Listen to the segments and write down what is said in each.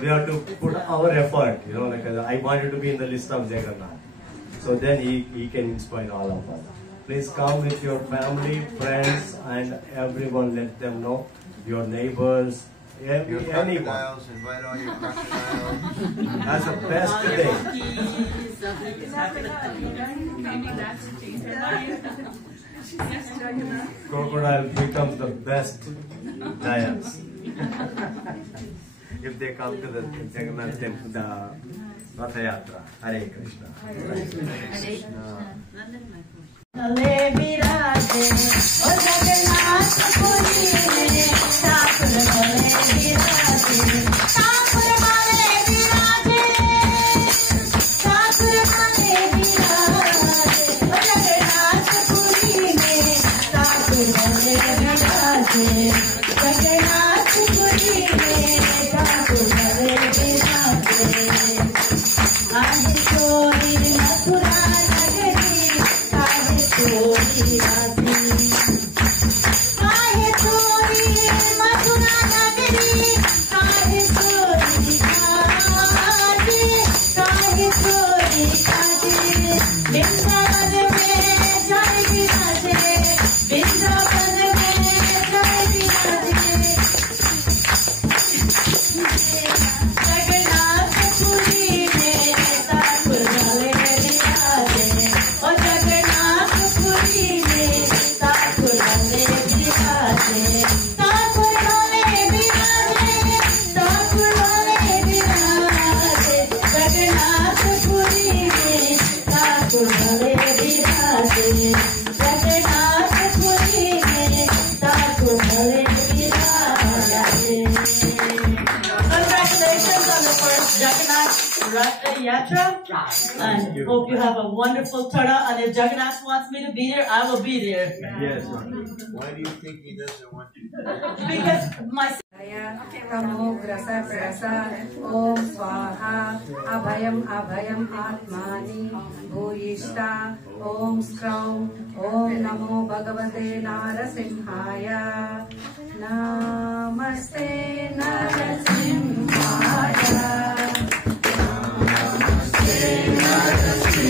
we have to put our effort, like I wanted to be in the list of Jagannath. So then he can inspire all of us. Please come with your family, friends, and everyone. Let them know, your neighbors, Your anyone. crocodiles, invite all your crocodiles. That's the best day. Crocodile becomes the best giants. If they come to the Jagannath temple, the Ratha Yatra. Hare Krishna. Hare Krishna. भले विराजे ओ जगन्नाथ पुरी में ठाकुर भले विराजे ठाकुर भले विराजे ठाकुर भले विराजे ओ जगन्नाथ पुरी में ठाकुर भले विराजे जगन्नाथ पुरी में ठाकुर भले विराजे आहे चोरी मथुरा नगरी चोरी राती काहे चोरी मथुरा नगरी काहे चोरी काजे काहे चोरी काजे वृंदावन में जय विराजे वृंदावन में जय विराजे जगन्नाथपुरी में ठाकुर भले विराजे ओ जगन्नाथपुरी में ठाकुर भले विराजे ठाकुर भले विराजे ठाकुर भले विराजे जगन्नाथपुरी में ठाकुर भले विराजे जगन्नाथपुरी में ठाकुर भले विराजे। Congratulations on the first Jagannath Ratha Yatra, and hope you have a wonderful Tara. And if Jagannath wants me to be there, I will be there. Yes, ma'am. Why do you think he doesn't want you? Because my तमो gross gross ओम स्वाहा अभयम अभयम आत्मानि भूयिष्ठा ओम स्क्रौं ओम नमो भगवते नारसिंहाय नमस्ते नरसिंहाय नमस्ते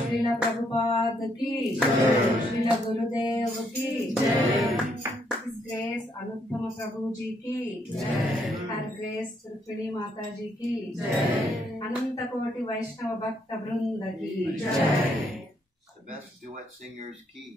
श्रीला प्रभुपाद की, श्रीला गुरुदेव की, His Grace अनुत्तम प्रभु जी की, Her Grace Rukmini माता जी की, अनंत कोटि वैष्णव भक्त वृंद की। The best duet singers key.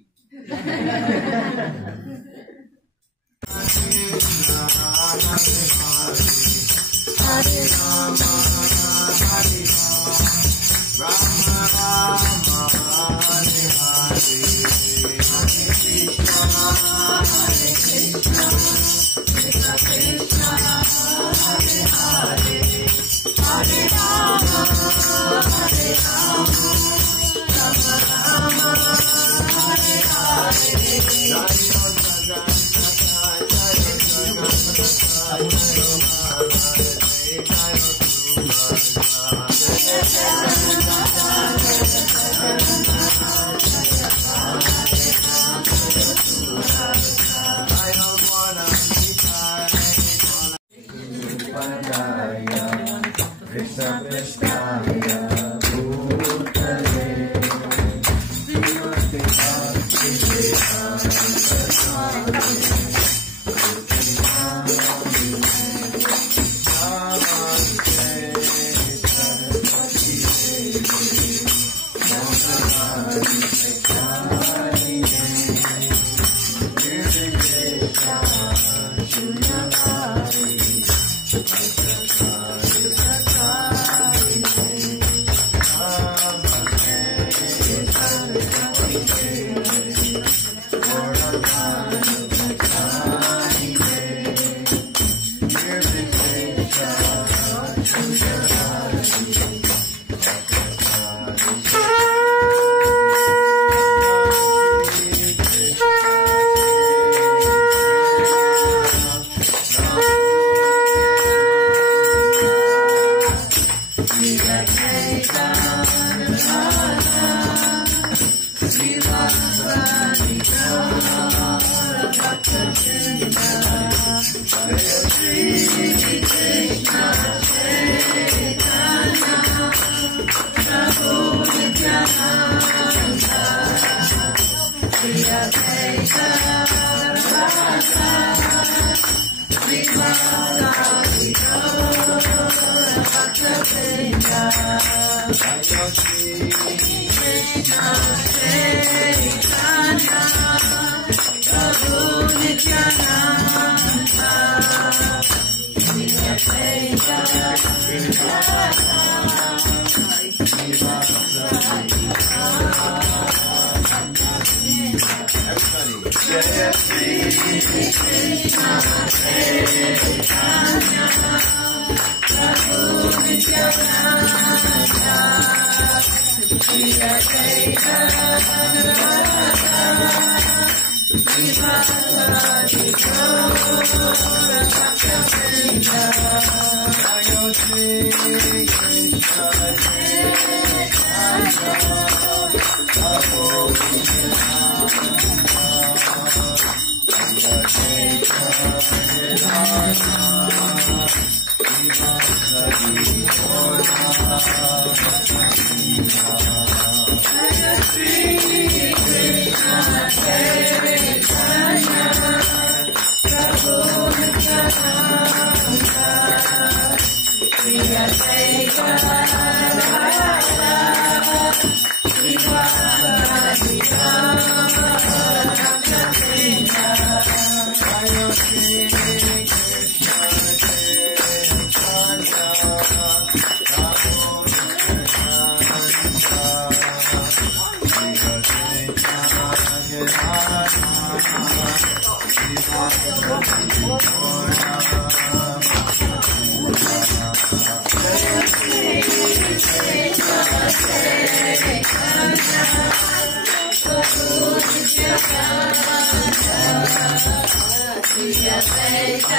Hare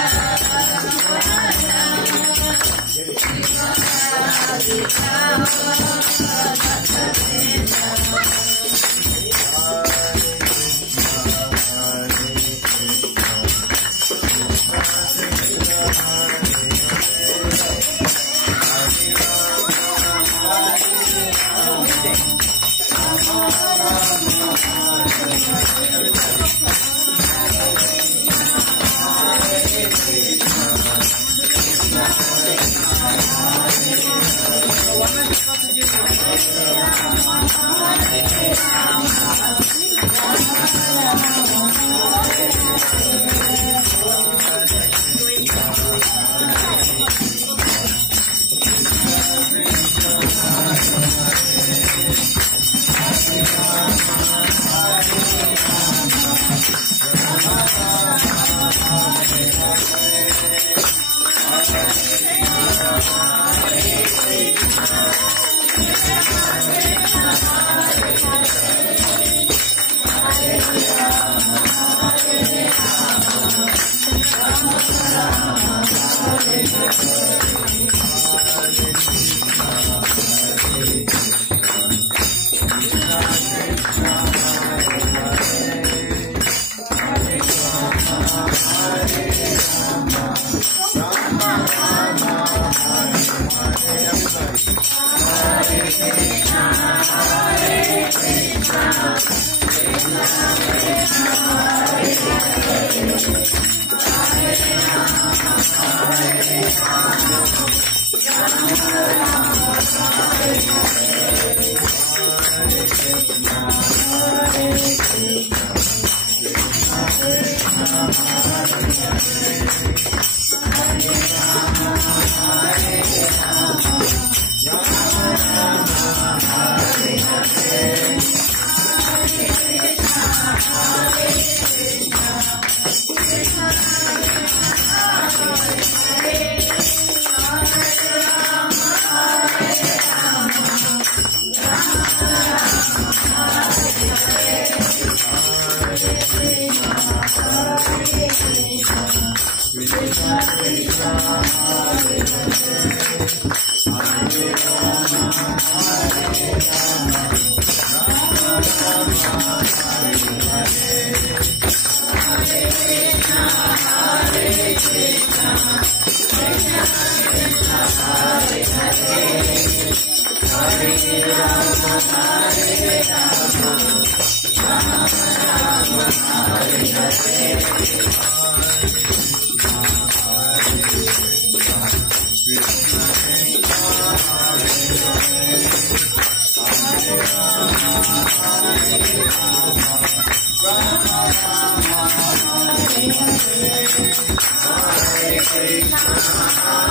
Krishna